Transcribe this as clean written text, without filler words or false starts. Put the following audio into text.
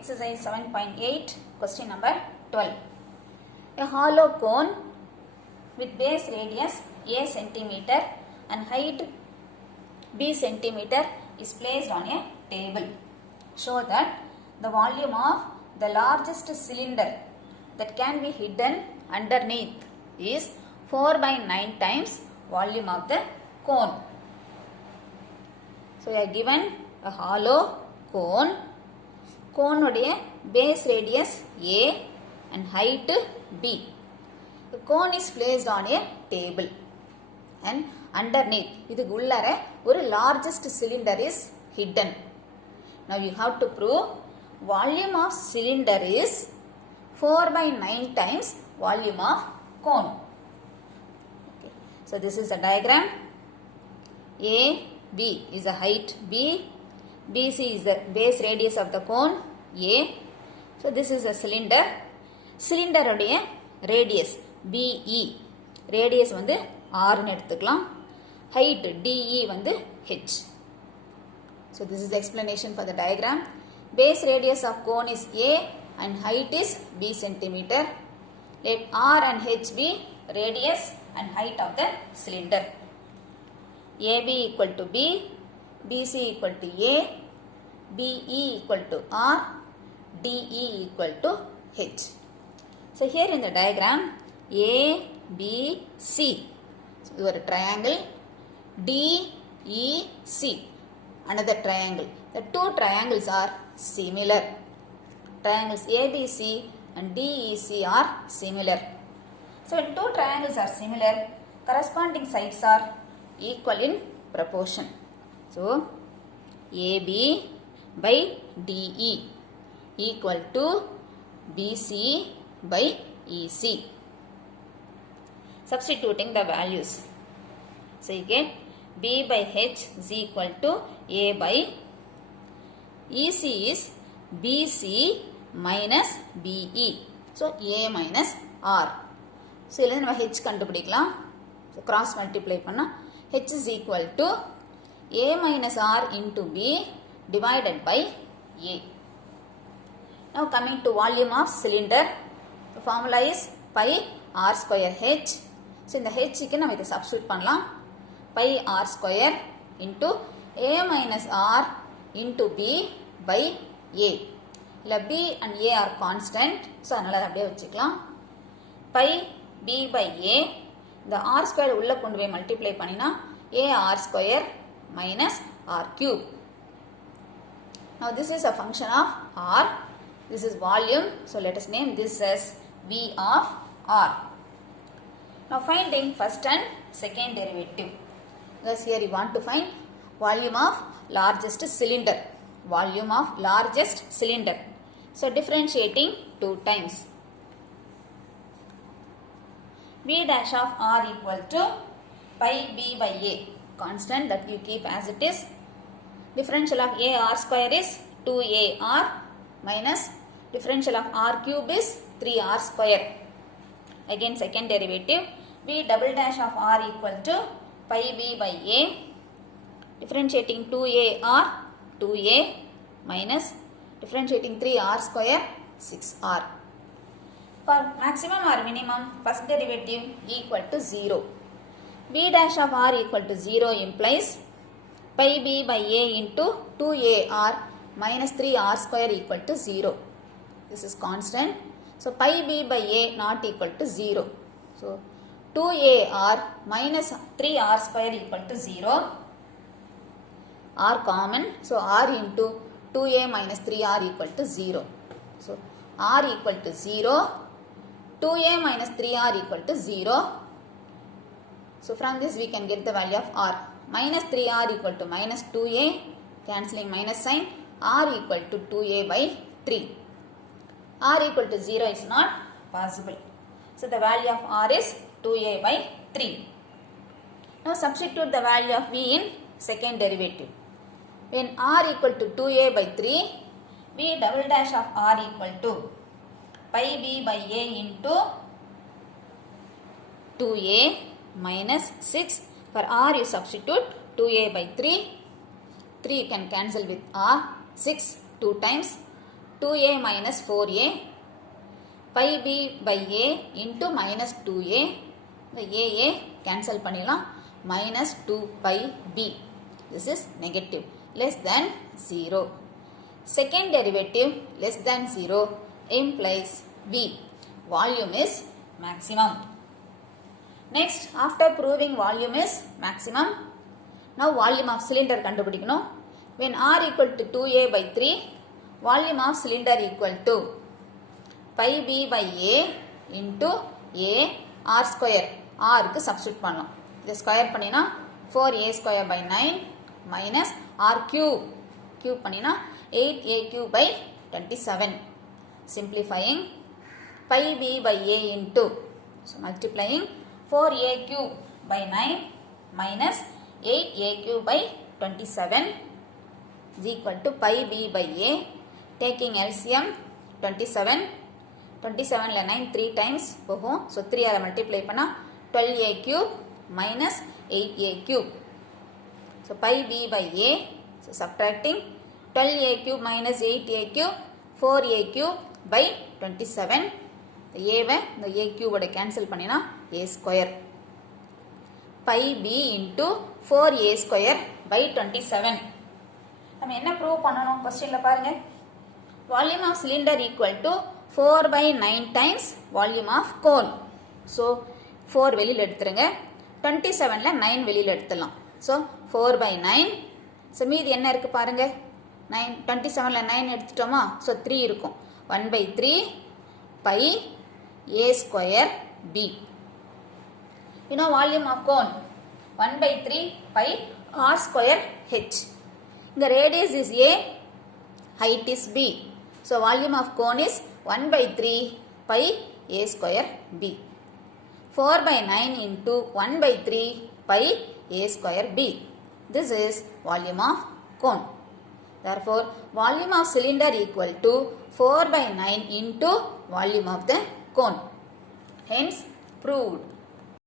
Exercise 7.8, question number 12. A hollow cone with base radius a centimeter and height b centimeter is placed on a table. Show that the volume of the largest cylinder that can be hidden underneath is 4 by 9 times volume of the cone. So, we are given a hollow cone. Cone உடைய base radius a and height b. The cone is placed on a table and underneath இதுக்கு உள்ளர ஒரு largest cylinder is hidden. Now you have to prove volume of cylinder is 4 by 9 times volume of cone. Okay. So this is a diagram. A, B is the height B. BC is the base radius of the cone A. So this is a cylinder. Cylinder உடைய radius BE. Radius வந்து R னு எடுத்துக்கலாம். Height DE வந்து H. So this is the explanation for the diagram. Base radius of cone is A and height is B centimeter. Let R and H be radius and height of the cylinder. AB equal to B, BC equal to A, BE equal to R, DE equal to H. So here in the diagram, A, B, C. So this is a triangle. D, E, C. Another triangle. The two triangles are similar. Triangles ABC and DEC are similar. So when two triangles are similar, corresponding sides are equal in proportion. So AB by DE equal to BC by EC. Substituting the values. So you get B by H is equal to A by EC is BC minus BE. So A minus R. So இதிலிருந்து நம்ம H கண்டுபிடிக்கலாம். So cross multiply பண்ணா H is equal to A minus R into B divided by A. Now coming to volume of cylinder. The formula is pi R square H. So இந்த H க்கு நம்ம இதை substitute பண்ணலாம். Pi R square into A minus R into B by A. இல்ல B and A are constant. So அதனால அதை அப்படியே வச்சுக்கலாம். Pi B by A. இந்த R square உள்ள கொண்டு போய் multiply பண்ணினா A R square minus R cube. Now this is a function of R. This is volume. So let us name this as V of R. Now finding first and second derivative. Because here you want to find volume of largest cylinder. Volume of largest cylinder. So differentiating 2 times. B dash of R equal to pi B by A. Constant that you keep as it is. Differential of A R square is 2AR minus differential of R cube is 3R square. Again second derivative. B double dash of R equal to pi B by A. Differentiating 2AR 2A minus differentiating 3R square 6R. For maximum or minimum, first derivative equal to 0. B dash of R equal to 0 implies pi B by A into 2AR minus 3R square equal to 0. This is constant. So pi B by A not equal to 0. So 2AR minus 3R square equal to 0. R common. So R into 2A minus 3R equal to 0. So R equal to 0. 2A minus 3R equal to 0. So from this we can get the value of R. Minus 3R equal to minus 2A. Cancelling minus sign. R equal to 2A by 3. R equal to 0 is not possible. So the value of R is 2A by 3. Now substitute the value of V in second derivative. When R equal to 2A by 3, V double dash of R equal to pi B by A into 2A minus 6. For R you substitute 2A by 3. 3 you can cancel with R. 6 2 times. 2a minus 4a pi b by a into minus 2a. இந்த a cancel பண்ணிடலாம். minus 2 pi b. This is negative. Less than 0. Second derivative less than 0 implies v. Volume is maximum. Next, after proving volume is maximum, now volume of cylinder கண்டுபிடிக்கணும். When r equal to 2a by 3, volume of cylinder equal to pi b by a into a r square. r க்கு substitute பண்ணலாம். இதை square பண்ணினா 4a square by 9 minus r cube. Cube பண்ணினா 8a cube by 27. Simplifying pi b by a into, so multiplying 4a cube by 9 minus 8a cube by 27 is equal to pi b by a. Taking LCM 27. 27 ல 9 3 times போகும். So 3 ஆல multiply பண்ணா 12a cube minus 8a cube. So pi b by a. So subtracting 12a cube minus 8a cube, 4a cube by 27. The a வை இந்த a cube ஓட cancel பண்ணினா a square. Pi b into 4a square by 27. நம்ம என்ன prove பண்ணணும் क्वेश्चनல பாருங்க. Volume of cylinder equal to 4 by 9 times volume of cone. So 4 வெளியில எடுத்துருங்க. 27 ல 9 வெளியில எடுத்துடலாம். So 4 by 9. So மீதி என்ன இருக்கு பாருங்க. 9 27 ல 9 எடுத்துட்டோமா? So 3 இருக்கும். 1 by 3 pi a square b. You know volume of cone 1 by 3 pi r square h. The radius is a, height is b. So volume of cone is 1 by 3 pi a square b. 4 by 9 into 1 by 3 pi a square b. This is volume of cone. Therefore, volume of cylinder equal to 4 by 9 into volume of the cone. Hence, proved.